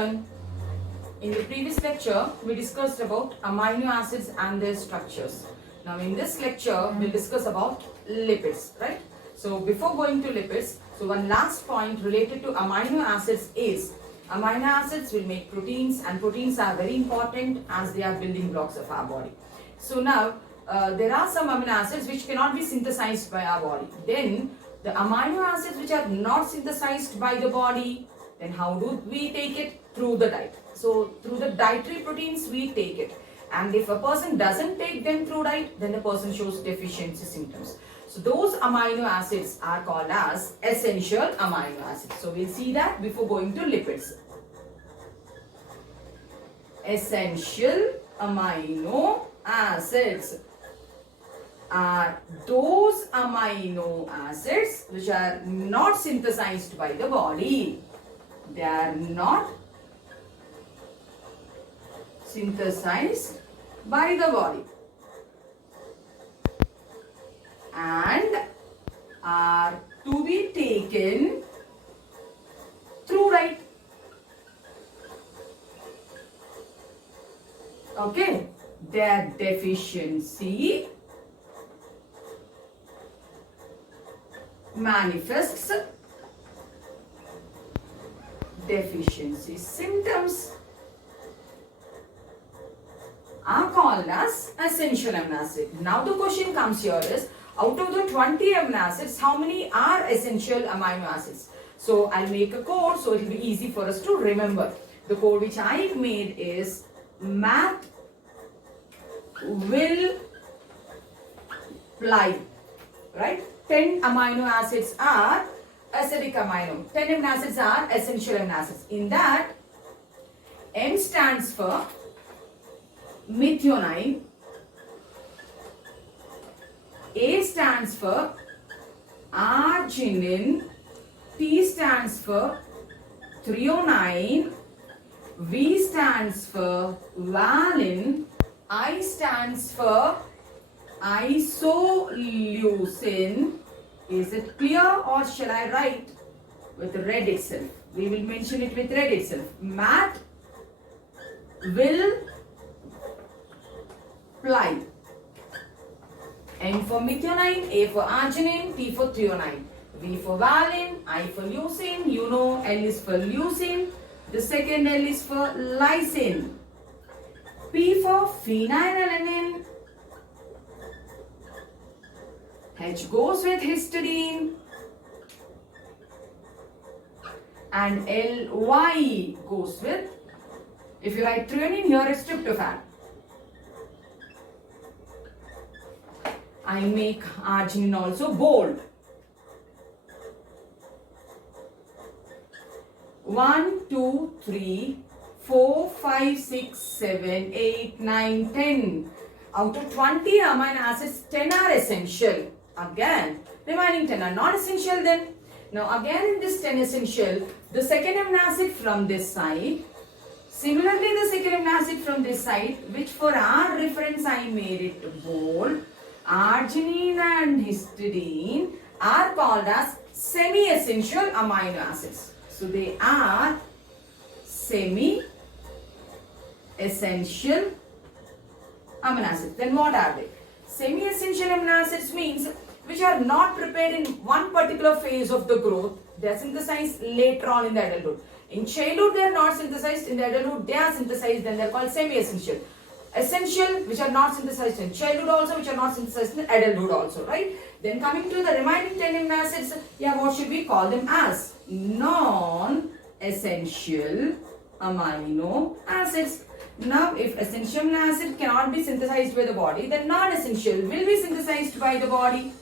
everyone. In the previous lecture, we discussed about amino acids and their structures. Now in this lecture, we'll discuss about lipids, right? So before going to lipids, so one last point related to amino acids is amino acids will make proteins, and proteins are very important as they are building blocks of our body. So now there are some amino acids which cannot be synthesized by our body. Then the amino acids which are not synthesized by the body, then how do we take it? Through the diet. So through the dietary proteins we take it. And if a person doesn't take them through diet, then the person shows deficiency symptoms. So those amino acids are called as essential amino acids. So we'll see that before going to lipids. Essential amino acids are those amino acids which are not synthesized by the body. They are not synthesized by the body and are to be taken through diet. Okay, their deficiency manifests deficiency symptoms are called as essential amino acid. Now the question comes here is, out of the 20 amino acids, how many are essential amino acids? So I'll make a code so it will be easy for us to remember. The code which I made is math will ply, right? 10 amino acids are acidic amino. 10 amino acids are essential amino acids. In that, M stands for methionine, A stands for arginine, T stands for threonine, V stands for valine, I stands for isoleucine. Is it clear, or shall I write with red itself? We will mention it with red itself. Math will ply. M for methionine, A for arginine, T for threonine, V for valine, I for leucine. You know L is for leucine. The second L is for lysine. P for phenylalanine. H goes with histidine. And LY goes with, if you write threonine here, it's tryptophan. I make arginine also bold. 1, 2, 3, 4, 5, 6, 7, 8, 9, 10. Out of 20 amino acids, 10 are essential. Again, remaining 10 are not essential then. Now again in this 10 essential, the second amino acid from this side, similarly the second amino acid from this side, which for our reference I made it bold, arginine and histidine are called as semi-essential amino acids. So they are semi-essential amino acids. Then what are they? Semi-essential amino acids means which are not prepared in one particular phase of the growth. They are synthesized later on in the adulthood. In childhood they are not synthesized, in the adulthood they are synthesized, then they are called semi-essential. Essential, which are not synthesized in childhood also, which are not synthesized in adulthood also, right? Then coming to the remaining 10 amino acids, yeah, what should we call them as? Non-essential amino acids. Now, if essential amino acid cannot be synthesized by the body, then non-essential will be synthesized by the body.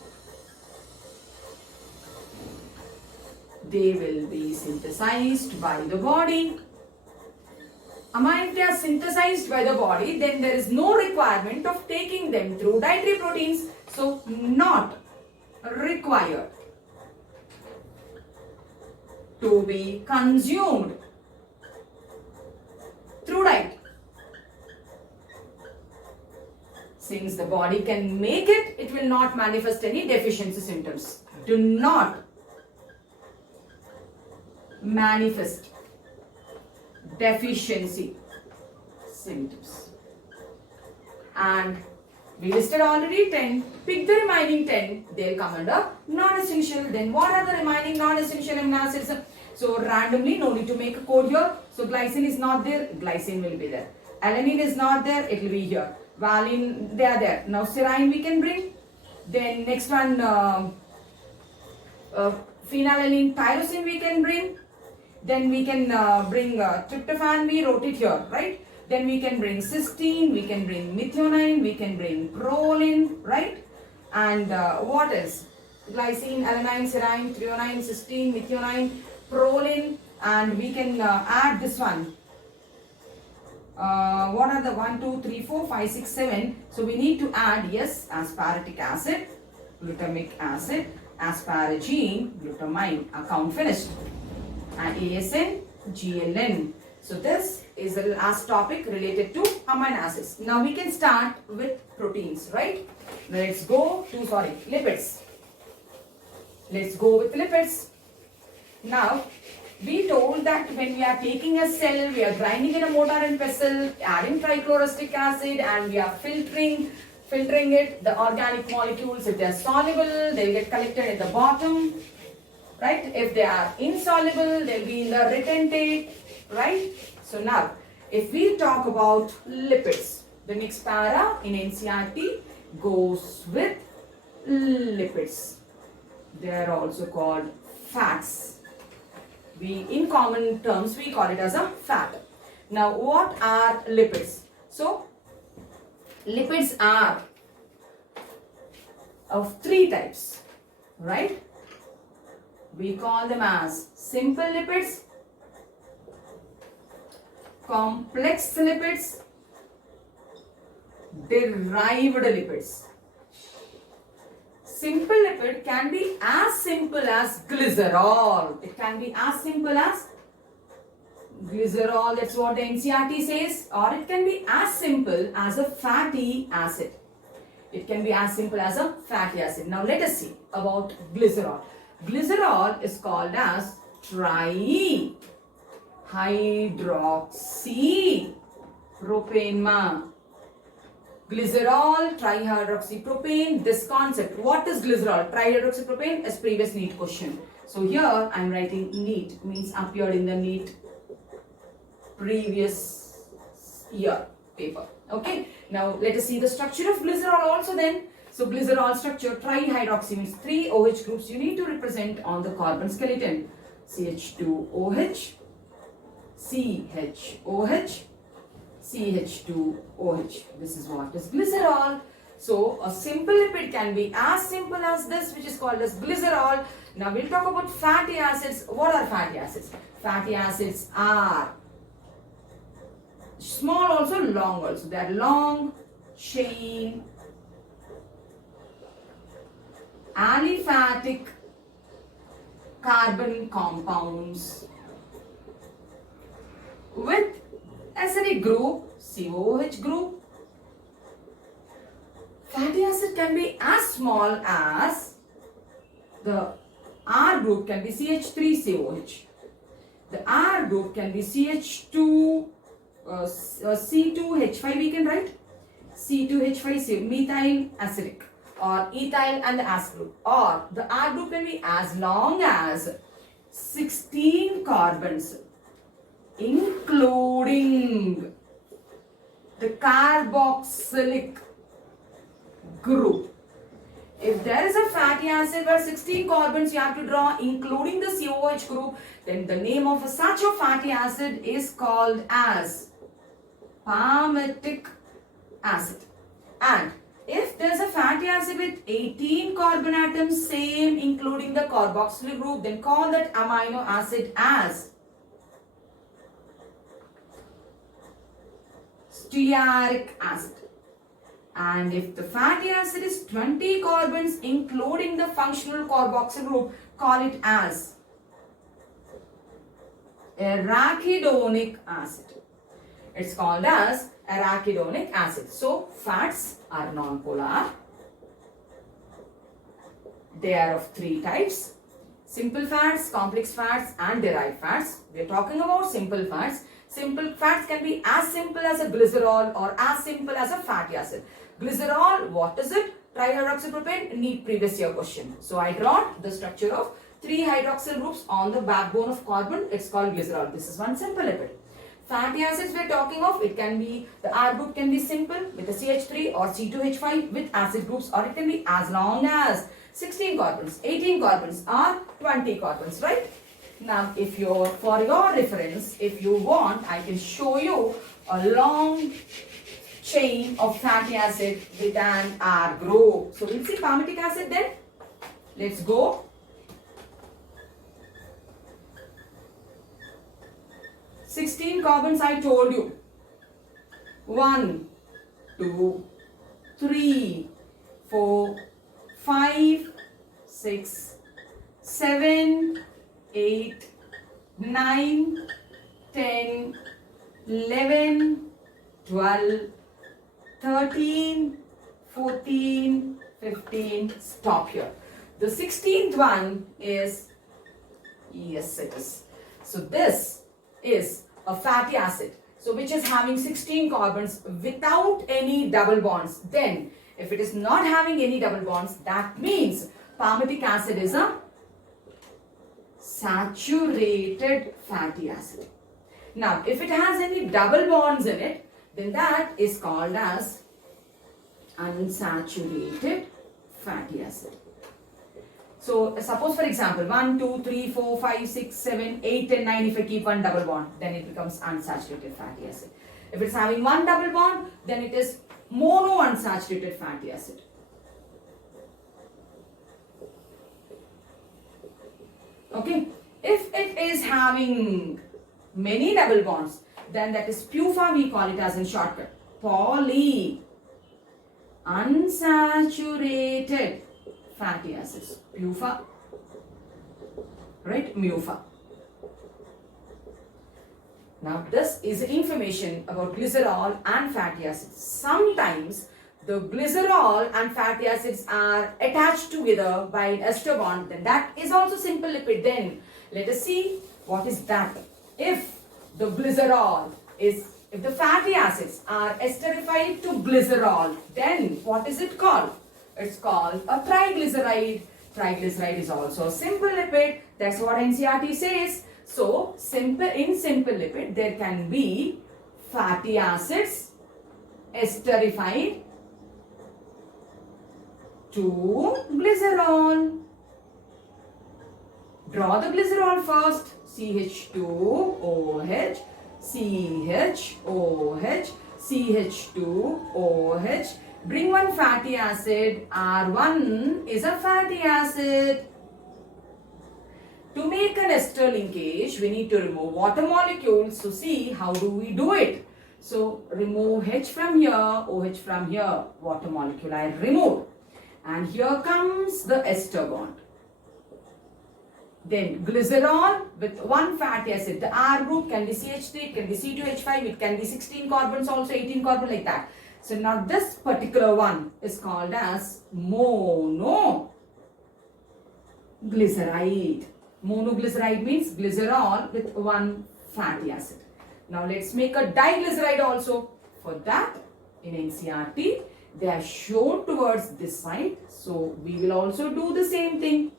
They will be synthesized by the body. If they are synthesized by the body, then there is no requirement of taking them through dietary proteins. So, not required to be consumed through diet. Since the body can make it, it will not manifest any deficiency symptoms. Do not manifest deficiency symptoms. And we listed already 10. Pick the remaining 10. They'll come under non-essential. Then what are the remaining non-essential amino acids? So randomly, no need to make a code here. So glycine is not there. Glycine will be there. Alanine is not there. It will be here. Valine, they are there. Now serine we can bring. Then next one, phenylalanine, tyrosine we can bring. Then we can bring tryptophan. We wrote it here, right? Then we can bring cysteine, we can bring methionine, we can bring proline, right? And what else? Glycine, alanine, serine, threonine, cysteine, methionine, proline, and we can add this one. What are the 1, 2, 3, 4, 5, 6, 7? So we need to add, yes, aspartic acid, glutamic acid, asparagine, glutamine. Count finished. And ASN, GLN. So this is the last topic related to amino acids. Now we can start with proteins, right? Let's go to, lipids. Let's go with lipids. Now, we told that when we are taking a cell, we are grinding in a mortar and pestle, adding trichloroacetic acid, and we are filtering it, the organic molecules. If they are soluble, they will get collected at the bottom, right? If they are insoluble, they'll be in the retentate, right? So now, if we talk about lipids, the next para in NCERT goes with lipids. They are also called fats. In common terms, we call it as a fat. Now, what are lipids? So, lipids are of 3 types, right? We call them as simple lipids, complex lipids, derived lipids. Simple lipid can be as simple as glycerol. It can be as simple as glycerol, that's what the NCERT says, or it can be as simple as a fatty acid. It can be as simple as a fatty acid. Now let us see about glycerol. Glycerol is called as trihydroxypropane. Glycerol, trihydroxypropane, this concept. What is glycerol? Trihydroxypropane is previous NEET question. So here I am writing NEET, means appeared in the NEET previous year paper. Okay. Now let us see the structure of glycerol also then. So glycerol structure, trihydroxy means 3 OH groups you need to represent on the carbon skeleton. CH2OH, CHOH, CH2OH. This is what is glycerol. So a simple lipid can be as simple as this, which is called as glycerol. Now we'll talk about fatty acids. What are fatty acids? Fatty acids are small also, long also. They are long chain aliphatic carbon compounds with acidic group, COOH group. Fatty acid can be as small as the R group can be CH3COH. The R group can be C2H5 we can write. C2H5 methyl acidic or ethyl and the acid group. Or the R group can be as long as 16 carbons, including the carboxylic group. If there is a fatty acid where 16 carbons you have to draw, including the COOH group, then the name of such a fatty acid is called as palmitic acid. And if there is a fatty acid with 18 carbon atoms, same including the carboxylic group, then call that amino acid as stearic acid. And if the fatty acid is 20 carbons including the functional carboxyl group, call it as arachidonic acid. It's called as arachidonic acid. So fats are non-polar. They are of 3 types: simple fats, complex fats and derived fats. We are talking about simple fats. Simple fats can be as simple as a glycerol or as simple as a fatty acid. Glycerol, what is it? Trihydroxypropane, need previous year question. So I draw the structure of 3 hydroxyl groups on the backbone of carbon. It's called glycerol. This is one simple lipid. Fatty acids we're talking of, it can be, the R group can be simple with a CH3 or C2H5 with acid groups, or it can be as long as 16 carbons, 18 carbons or 20 carbons, right? Now, for your reference, if you want, I can show you a long chain of fatty acid with an R group. So, we'll see palmitic acid then. Let's go. Sixteen carbons I told you. 1, 2, 3, 4, 5, 6, 7, 8, 9, 10, 11, 12, 13, 14, 15. Stop here. The 16th one is, yes it is. So this is a fatty acid. So which is having 16 carbons without any double bonds. Then if it is not having any double bonds, that means palmitic acid is a saturated fatty acid. Now, if it has any double bonds in it, then that is called as unsaturated fatty acid. So, suppose for example, 1, 2, 3, 4, 5, 6, 7, 8 and 9, if I keep one double bond, then it becomes unsaturated fatty acid. If it's having one double bond, then it is monounsaturated fatty acid. Okay, if it is having many double bonds, then that is PUFA, we call it as in shortcut. Poly unsaturated fatty acids. PUFA, right? MUFA. Now this is information about glycerol and fatty acids. Sometimes the glycerol and fatty acids are attached together by an ester bond, then that is also simple lipid. Then let us see what is that. If the fatty acids are esterified to glycerol, then what is it called? It's called a triglyceride. Triglyceride is also a simple lipid. That's what NCERT says. So, in simple lipid, there can be fatty acids esterified to glycerol. Draw the glycerol first. CH2OH, CHOH, CH2OH. Bring one fatty acid. R1 is a fatty acid. To make an ester linkage, we need to remove water molecules. So see, how do we do it? So remove H from here, OH from here, water molecule I removed. And here comes the ester bond. Then glycerol with one fatty acid. The R group can be CH3, it can be C2H5, it can be 16 carbons also, 18 carbon like that. So now this particular one is called as monoglyceride. Monoglyceride means glycerol with one fatty acid. Now let's make a diglyceride also. For that, in NCERT, they are shown towards this side. So we will also do the same thing.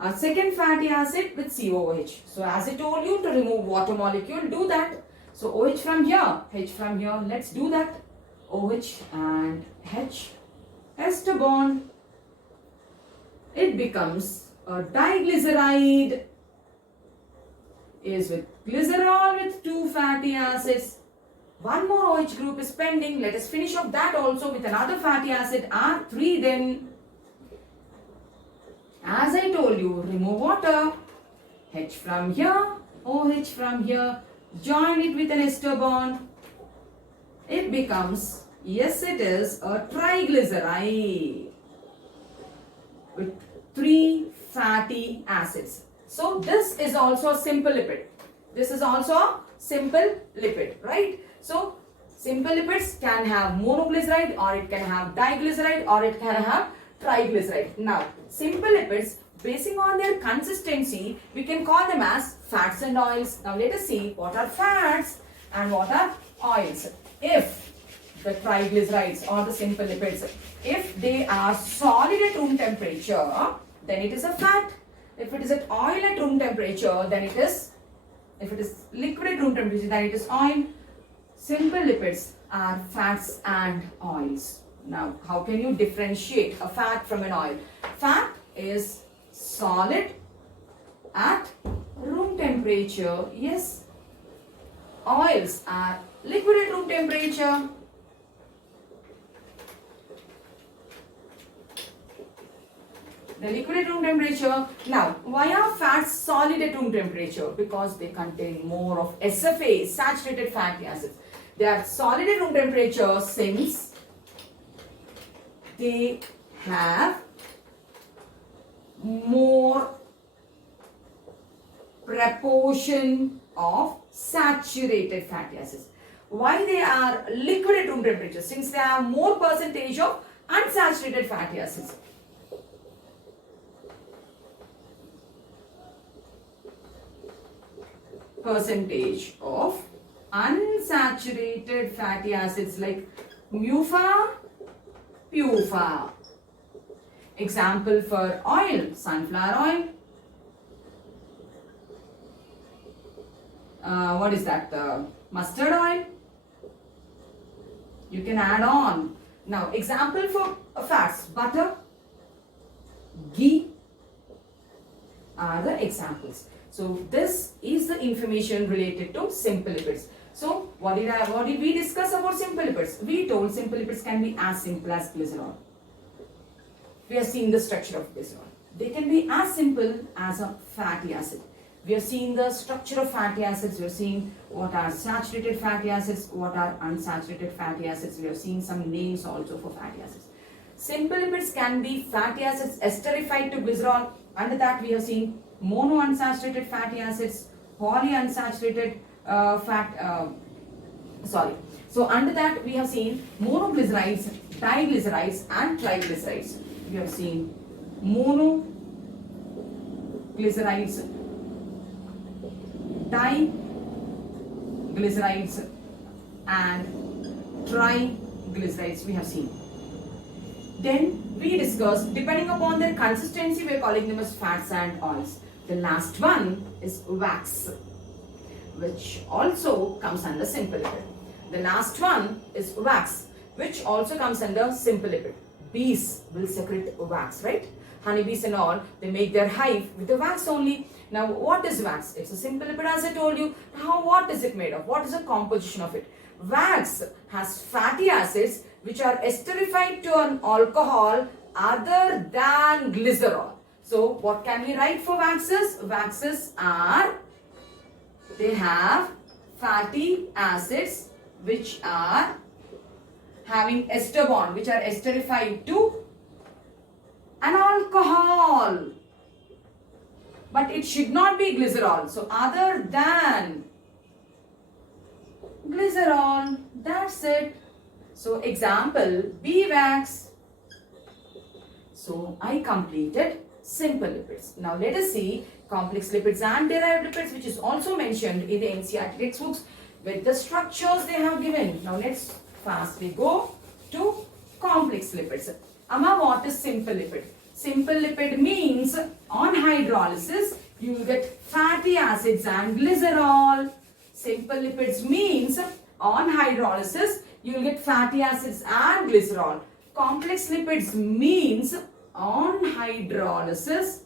A second fatty acid with COOH. So as I told you to remove water molecule, do that. So OH from here, H from here, let's do that. OH and H, ester bond. It becomes a diglyceride. Is with glycerol with two fatty acids. One more OH group is pending. Let us finish off that also with another fatty acid R3 then. As I told you, remove water. H from here, OH from here. Join it with an ester bond. It becomes, yes it is, a triglyceride with 3 fatty acids. So this is also a simple lipid. This is also a simple lipid, right? So simple lipids can have monoglyceride, or it can have diglyceride, or it can have triglyceride. Now simple lipids basing on their consistency, we can call them as fats and oils. Now let us see what are fats and what are oils. If the triglycerides or the simple lipids, if they are solid at room temperature, then it is a fat. If it is at oil at room temperature, then it is, if it is liquid at room temperature, then it is oil. Simple lipids are fats and oils. Now, how can you differentiate a fat from an oil? Fat is solid at room temperature. Yes. Oils are liquid at room temperature. The liquid at room temperature. Now, why are fats solid at room temperature? Because they contain more of SFA, saturated fatty acids. They are solid at room temperature since they have more proportion of saturated fatty acids. Why they are liquid at room temperature? Since they have more percentage of unsaturated fatty acids. Percentage of unsaturated fatty acids like MUFA, PUFA. Example for oil, sunflower oil. What is that? Mustard oil. You can add on. Now, example for fats, butter, ghee are the examples. So, this is the information related to simple lipids. So, what did we discuss about simple lipids? We told simple lipids can be as simple as glycerol. We have seen the structure of glycerol. They can be as simple as a fatty acid. We have seen the structure of fatty acids. We have seen what are saturated fatty acids, what are unsaturated fatty acids. We have seen some names also for fatty acids. Simple lipids can be fatty acids esterified to glycerol. Under that, we have seen monounsaturated fatty acids, polyunsaturated So under that, we have seen monoglycerides, diglycerides, and triglycerides. We have seen monoglycerides, diglycerides, and triglycerides we have seen. Then we discussed, depending upon their consistency, we are calling them as fats and oils. The last one is wax, which also comes under simple lipid. The last one is wax, which also comes under simple lipid. Bees will secrete wax, right? Honeybees and all, they make their hive with the wax only. Now, what is wax? It's a simple lipid, as I told you. Now, what is it made of? What is the composition of it? Wax has fatty acids which are esterified to an alcohol other than glycerol. So, what can we write for waxes? Waxes are, they have fatty acids which are having ester bond, which are esterified to an alcohol. But it should not be glycerol. So, other than glycerol, that's it. So, example, bee wax. So, I completed simple lipids. Now, let us see complex lipids and derived lipids, which is also mentioned in the NCERT textbooks with the structures they have given. Now, let's fastly go to complex lipids. Amma, what is simple lipid? Simple lipid means on hydrolysis, you will get fatty acids and glycerol. Simple lipids means on hydrolysis, you will get fatty acids and glycerol. Complex lipids means on hydrolysis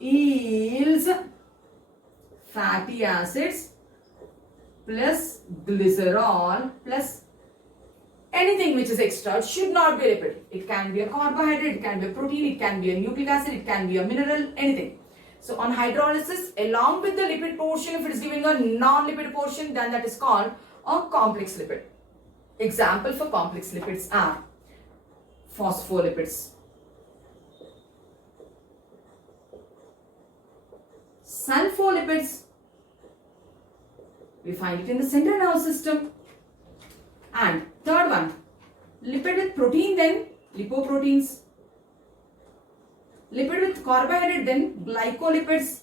yields fatty acids plus glycerol plus anything which is extra. It should not be a lipid. It can be a carbohydrate, it can be a protein, it can be a nucleic acid, it can be a mineral, anything. So on hydrolysis, along with the lipid portion, if it is giving a non-lipid portion, then that is called a complex lipid. Example for complex lipids are phospholipids, sulfolipids, we find it in the central nervous system, and third one, lipid with protein, then lipoproteins, Lipid with carbohydrate, then glycolipids.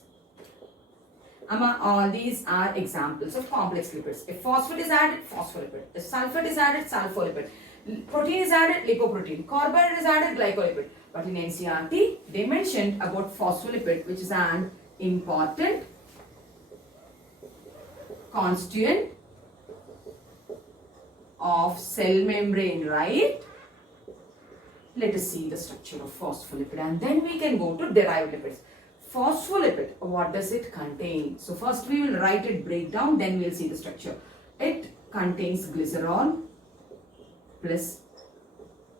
All these are examples of complex lipids. If phosphate is added, phospholipid. If sulfate is added, sulfolipid. Protein is added, lipoprotein. Carbohydrate is added, glycolipid. But in NCERT, they mentioned about phospholipid, which is an important constituent of cell membrane, right? Let us see the structure of phospholipid and then we can go to derived lipids. Phospholipid, what does it contain? So first we will write it breakdown, then we will see the structure. It contains glycerol plus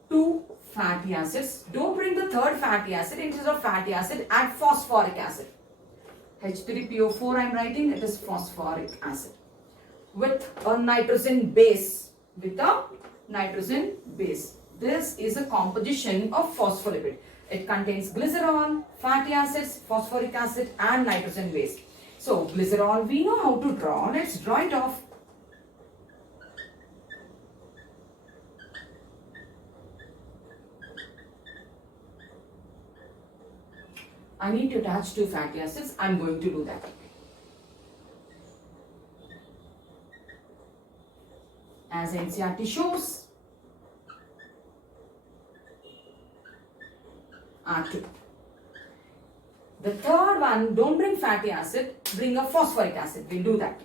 2 fatty acids. Don't bring the third fatty acid. Instead of fatty acid, add phosphoric acid. H3PO4 I am writing, it is phosphoric acid. With a nitrogen base. This is a composition of phospholipid. It contains glycerol, fatty acids, phosphoric acid and nitrogen base. So glycerol we know how to draw. Let's draw it off. I need to attach 2 fatty acids. I am going to do that. As NCERT shows, R2. The third one, don't bring fatty acid, bring a phosphoric acid. We'll do that.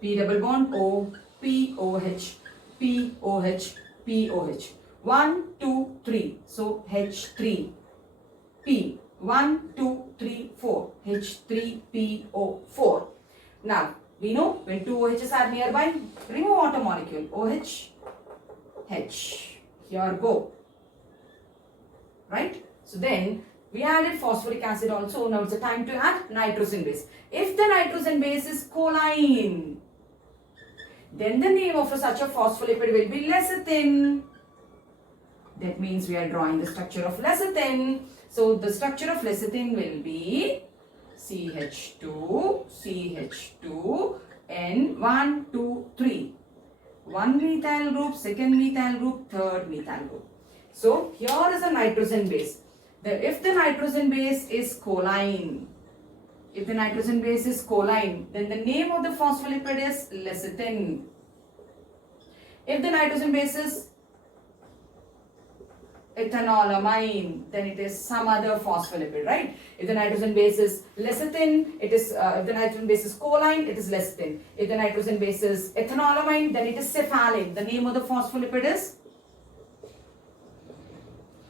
P double bond O, POH, POH, POH. 1, 2, 3. So H3, P. 1, 2, 3, 4. H3PO4. Now, we know when 2 OHs are nearby, bring a water molecule. OH, H. Here go. Right? So then, we added phosphoric acid also. Now it's the time to add nitrogen base. If the nitrogen base is choline, then the name of such a phospholipid will be lecithin. That means we are drawing the structure of lecithin. So the structure of lecithin will be CH2, CH2, N, 1, 2, 3. One methyl group, second methyl group, third methyl group. So here is a nitrogen base. If the nitrogen base is choline, then the name of the phospholipid is lecithin. If the nitrogen base is ethanolamine, then it is some other phospholipid, right? If the nitrogen base is lecithin, it is, if the nitrogen base is choline, it is lecithin. If the nitrogen base is ethanolamine, then it is cephalin. The name of the phospholipid is,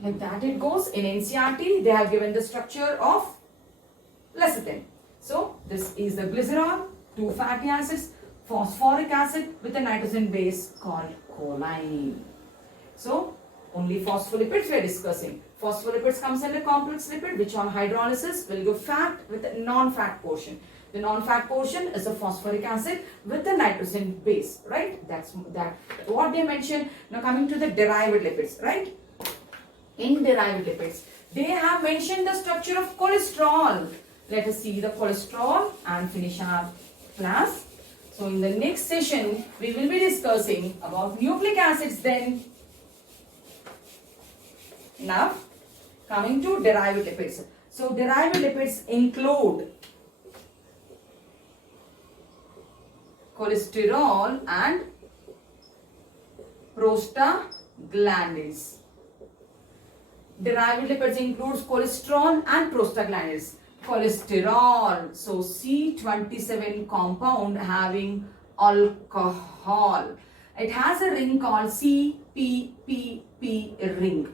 like that it goes. In NCERT, they have given the structure of lecithin. So, this is the glycerol, 2 fatty acids, phosphoric acid with a nitrogen base called choline. So, only phospholipids we are discussing. Phospholipids comes under complex lipid, which on hydrolysis will give fat with a non-fat portion. The non-fat portion is a phosphoric acid with a nitrogen base, right? That's what they mentioned. Now coming to the derived lipids, right? In derived lipids, they have mentioned the structure of cholesterol. Let us see the cholesterol and finish our class. So in the next session, we will be discussing about nucleic acids then. Now, coming to derived lipids. So, derived lipids include cholesterol and prostaglandins. Derived lipids includes cholesterol and prostaglandins. Cholesterol, so C27 compound having alcohol. It has a ring called CPPP ring.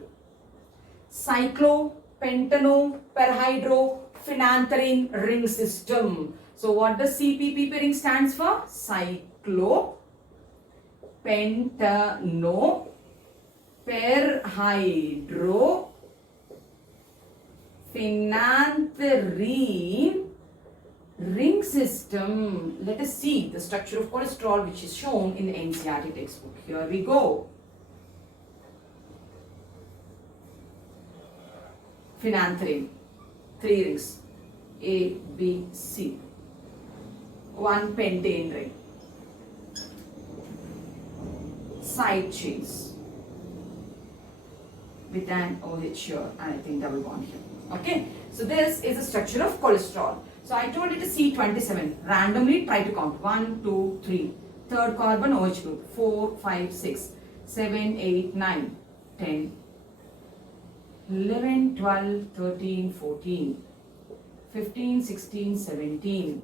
Cyclopentanoperhydrophenanthrene ring system. So what does CPPP ring stands for? Cyclopentanoperhydrophenanthrene ring system. Let us see the structure of cholesterol which is shown in the NCERT textbook. Here we go. Phenanthrene, 3 rings, A, B, C, 1 pentane ring. side chains with an OH here and I think double bond here. Okay, so this is the structure of cholesterol. So I told it is C27. Randomly try to count 1, 2, 3. Third carbon OH group 4, 5, 6, 7, 8, 9, 10, 11, 12, 13, 14, 15, 16, 17,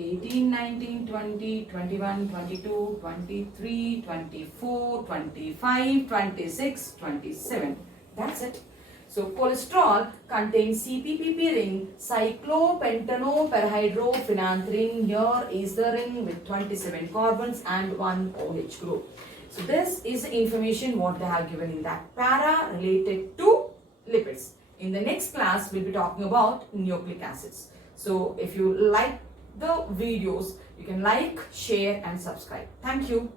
18, 19, 20, 21, 22, 23, 24, 25, 26, 27. That's it. So cholesterol contains CPPP ring, cyclopentanoperhydrophenanthrene. Here is the ring with 27 carbons and 1 OH group. So this is the information what they have given in that para related to lipids. In the next class, we'll be talking about nucleic acids. So if you like the videos, you can like, share and subscribe. Thank you.